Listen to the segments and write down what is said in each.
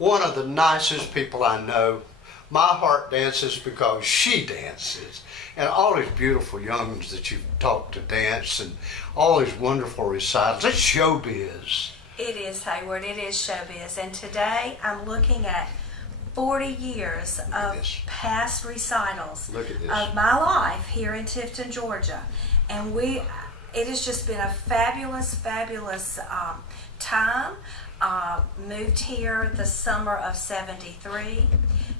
one of the nicest people I know. My heart dances because she dances. And all these beautiful young'uns that you've taught to dance and all these wonderful recitals. It's showbiz. It is, Hayward. It is showbiz. And today I'm looking at 40 years of past recitals of my life here in Tifton, Georgia. And it has just been a fabulous, fabulous time. Moved here the summer of '73.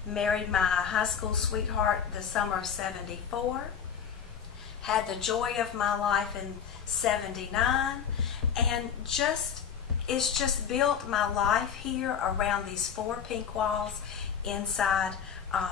Married my high school sweetheart the summer of '74. Had the joy of my life in '79. And it's just built my life here around these four pink walls inside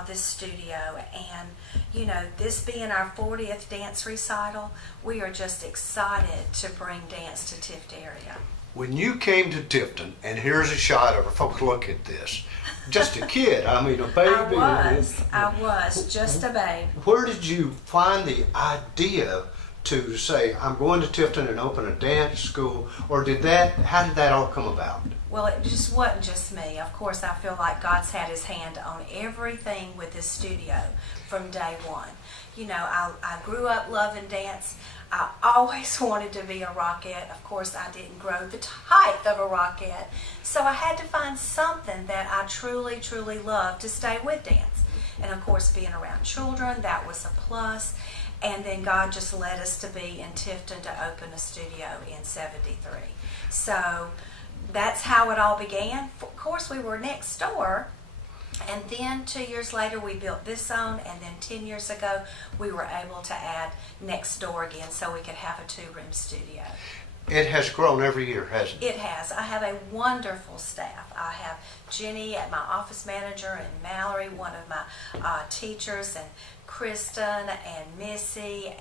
this studio. And you know, this being our 40th dance recital, we are just excited to bring dance to Tift area. When you came to Tifton, and here's a shot of her, folks, look at this. Just a kid, I mean a baby. I was just a babe. Where did you find the idea to say, I'm going to Tifton and open a dance school, or how did that all come about? Well, it just wasn't just me. Of course, I feel like God's had his hand on everything with this studio from day one. You know, I grew up loving dance. I always wanted to be a rockette. Of course, I didn't grow the height of a rockette. So I had to find something that I truly, truly loved to stay with dance. And of course, being around children, that was a plus. And then God just led us to be in Tifton to open a studio in '73. So that's how it all began. Of course, we were next door. And then 2 years later, we built this on, and then 10 years ago, we were able to add next door again so we could have a 2-room studio. It has grown every year, hasn't it? It has. I have a wonderful staff. I have Jenny, my office manager, and Mallory, one of my teachers, and Kristen, and Missy,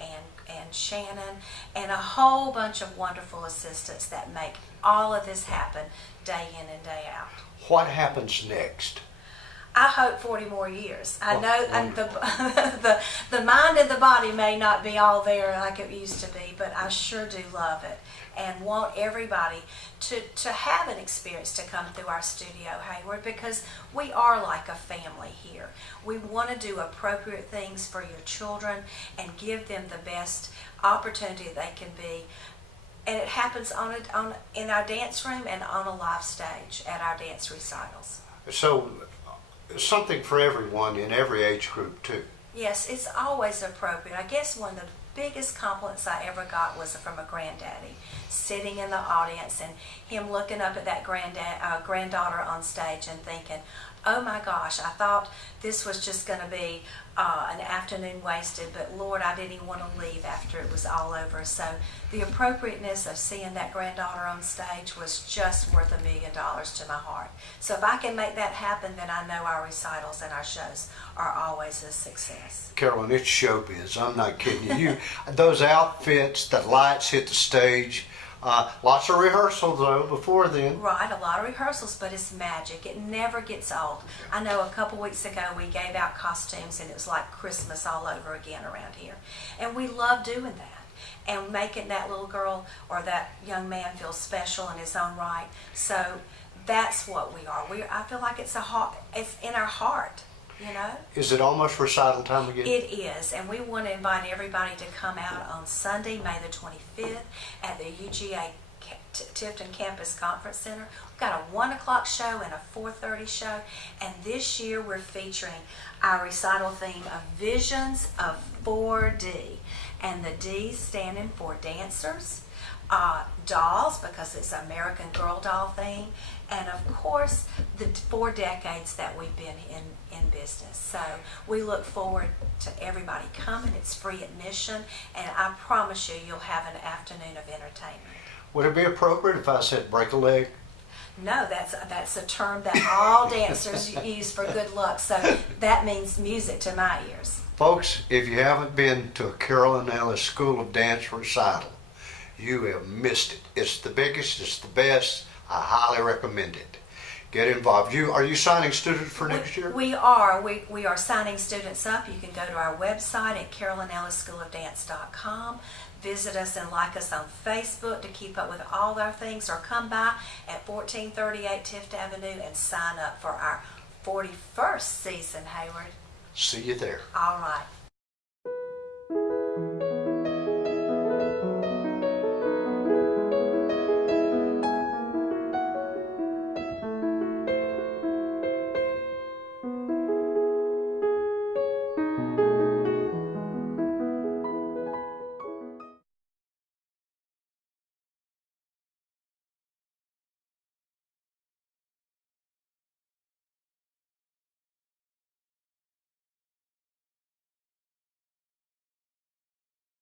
and Shannon, and a whole bunch of wonderful assistants that make all of this happen day in and day out. What happens next? I hope 40 more years. I know the mind and the body may not be all there like it used to be, but I sure do love it and want everybody to have an experience to come through our studio, Hayward, because we are like a family here. We want to do appropriate things for your children and give them the best opportunity they can be. And it happens in our dance room and on a live stage at our dance recitals. So, something for everyone in every age group too. Yes, it's always appropriate. I guess one of the biggest compliments I ever got was from a granddaddy sitting in the audience and him looking up at that granddaughter on stage and thinking, oh my gosh, I thought this was just going to be an afternoon wasted, but Lord, I didn't even want to leave after it was all over. So the appropriateness of seeing that granddaughter on stage was just worth $1 million to my heart. So if I can make that happen, then I know our recitals and our shows are always a success. Carolyn, it's showbiz. I'm not kidding you. Those outfits, the lights hit the stage. Lots of rehearsals though before then. Right, a lot of rehearsals, but it's magic. It never gets old. I know a couple weeks ago we gave out costumes and it was like Christmas all over again around here. And we love doing that and making that little girl or that young man feel special in his own right. So that's what we are. I feel like it's in our heart. You know? Is it almost recital time again? It is, and we want to invite everybody to come out on Sunday, May the 25th at the UGA Tifton Campus Conference Center. We've got a 1 o'clock show and a 4:30 show, and this year we're featuring our recital theme of Visions of 4D, and the D standing for dancers, dolls, because it's an American Girl doll theme, and of course the 4 decades that we've been in business. So we look forward to everybody coming. It's free admission, and I promise you'll have an afternoon of entertainment. Would it be appropriate if I said break a leg? No, that's a term that all dancers use for good luck, so that means music to my ears. Folks, if you haven't been to a Carolyn Ellis School of Dance recital, you have missed it. It's the biggest, it's the best. I highly recommend it. get involved. Are you signing students for next year? We are. We are signing students up. You can go to our website at CarolynEllisSchoolOfDance.com. Visit us and like us on Facebook to keep up with all our things, or come by at 1438 Tift Avenue and sign up for our 41st season, Hayward. See you there. All right.